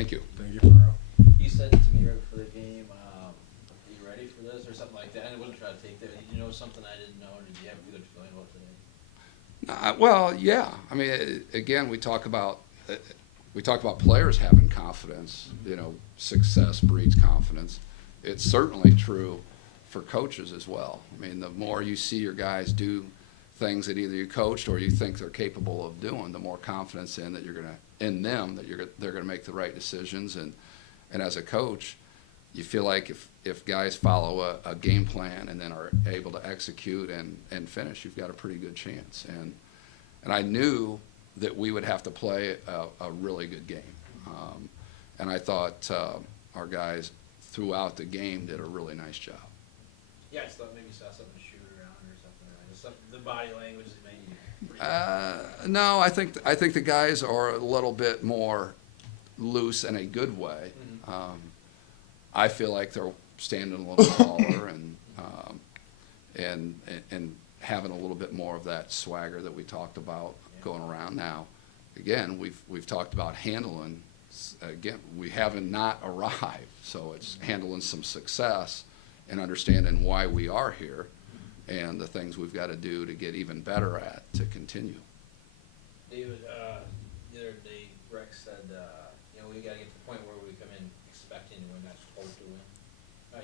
Thank you. Thank you. You said to me right before the game, are you ready for this or something like that? And I wasn't trying to take that. Did you know something I didn't know, or did you have a good feeling about today? Well, yeah. I mean, again, we talk about players having confidence. You know, success breeds confidence. It's certainly true for coaches as well. I mean, the more you see your guys do things that either you coached or you think they're capable of doing, the more confidence they're gonna make the right decisions. And as a coach, you feel like if guys follow a game plan and then are able to execute and finish, you've got a pretty good chance. And I knew that we would have to play a really good game. And I thought our guys throughout the game did a really nice job. Yeah, I just thought maybe you saw something to shoot around or something. The body language is maybe. No, I think the guys are a little bit more loose in a good way. Mm-hmm. I feel like they're standing a little taller and having a little bit more of that swagger that we talked about going around. Now, again, we've talked about handling. Again, we haven't not arrived, so it's handling some success and understanding why we are here and the things we've got to do to get even better at to continue. David, the other day, Rex said, we got to get to the point where we come in expecting to win, not supposed to win.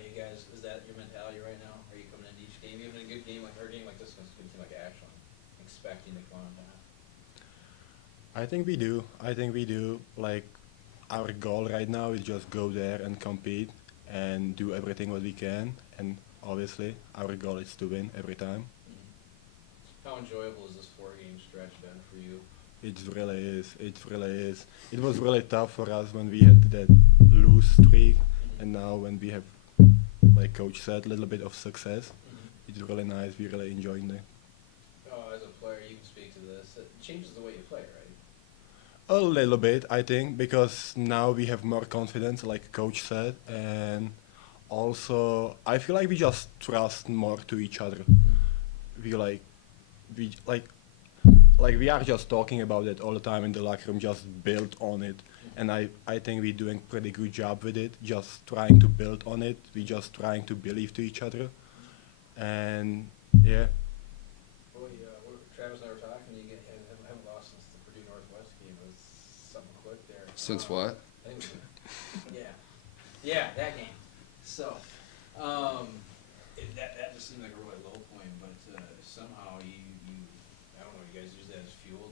You guys, is that your mentality right now? Are you coming into each game, even a good game like our game like this against a good team like Ashland, expecting to come on top? I think we do. Like, our goal right now is just go there and compete and do everything what we can. And obviously, our goal is to win every time. Mm-hmm. How enjoyable is this 4-game stretch been for you? It really is. It really is. It was really tough for us when we had that lose streak, and now when we have, like Coach said, a little bit of success, it's really nice. We're really enjoying it. As a player, you can speak to this. It changes the way you play, right? A little bit, I think, because now we have more confidence, like Coach said, and also I feel like we just trust more to each other. We are just talking about it all the time in the locker room, just build on it. And I think we're doing pretty good job with it, just trying to build on it. We're just trying to believe to each other. And yeah. Boy, Travis and I were talking, you haven't lost since the Purdue Northwest game. It was something clicked there. Since what? I think yeah, that game. So, that just seemed like a really low point, but somehow you I don't know, you guys use that as fuel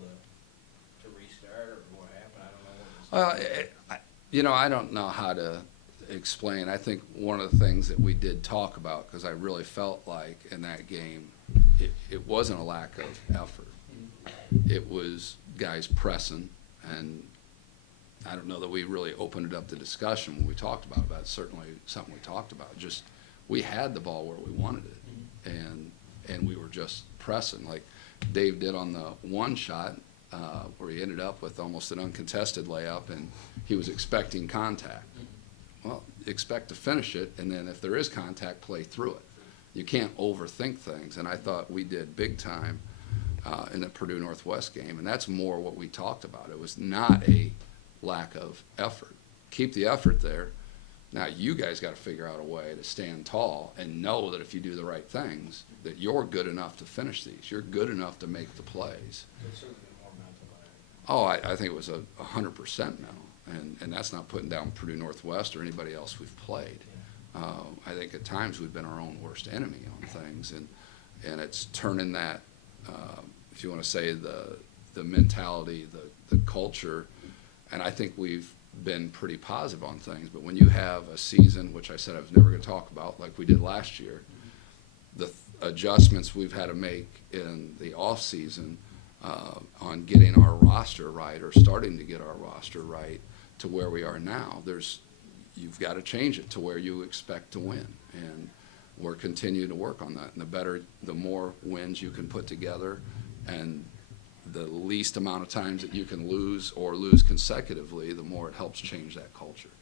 to restart, or what happened? I don't know what was. I don't know how to explain. I think one of the things that we did talk about, because I really felt like in that game, it wasn't a lack of effort. Mm-hmm. It was guys pressing, and I don't know that we really opened it up to discussion when we talked about it, but it's certainly something we talked about. Just we had the ball where we wanted it, and we were just pressing like Dave did on the one shot where he ended up with almost an uncontested layup, and he was expecting contact. Well, expect to finish it, and then if there is contact, play through it. You can't overthink things, and I thought we did big time in the Purdue Northwest game, and that's more what we talked about. It was not a lack of effort. Keep the effort there. Now you guys got to figure out a way to stand tall and know that if you do the right things, that you're good enough to finish these. You're good enough to make the plays. It's certainly been more mental. I think it was 100% mental, and that's not putting down Purdue Northwest or anybody else we've played. I think at times we've been our own worst enemy on things, and it's turning that, if you want to say the mentality, the culture, and I think we've been pretty positive on things. But when you have a season, which I said I was never going to talk about, like we did last year, the adjustments we've had to make in the off season on getting our roster right, or starting to get our roster right to where we are now, you've got to change it to where you expect to win, and we're continuing to work on that. And the more wins you can put together, and the least amount of times that you can lose consecutively, the more it helps change that culture.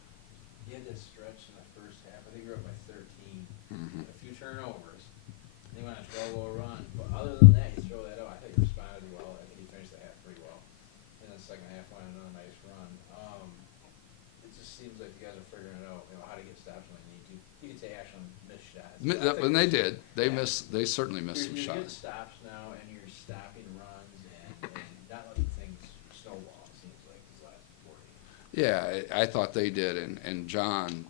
You had this stretch in the first half. I think you were up by 13. Mm-hmm. A few turnovers. And you went on a 12-0 run. But other than that, you throw that out. I thought you responded well. I think you finished the half pretty well. And then the second half went on another nice run. It's stops when they need to. You could say Ashland missed shots. And they did. They Yeah. They certainly missed some You're getting shots. stops now, and you're stopping runs, and not letting things snowball, it seems like, these last 4 games. Yeah, I thought they did, and John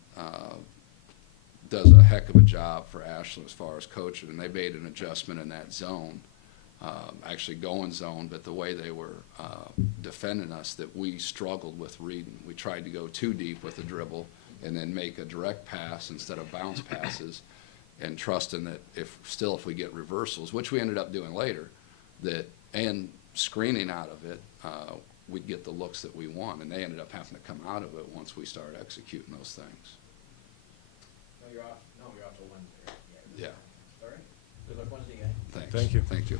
does a heck of a job for Ashland as far as coaching, and they made an adjustment in that zone, actually going zone, but the way they were defending us, that we struggled with reading. We tried to go too deep with the dribble and then make a direct pass instead of bounce passes, and trusting that if we get reversals, which we ended up doing later, and screening out of it, we'd get the looks that we want, and they ended up having to come out of it once we started executing those things. No, you're off till Wednesday. Yeah. All right. Good luck Wednesday, guys. Thanks. Thank you. Thank you.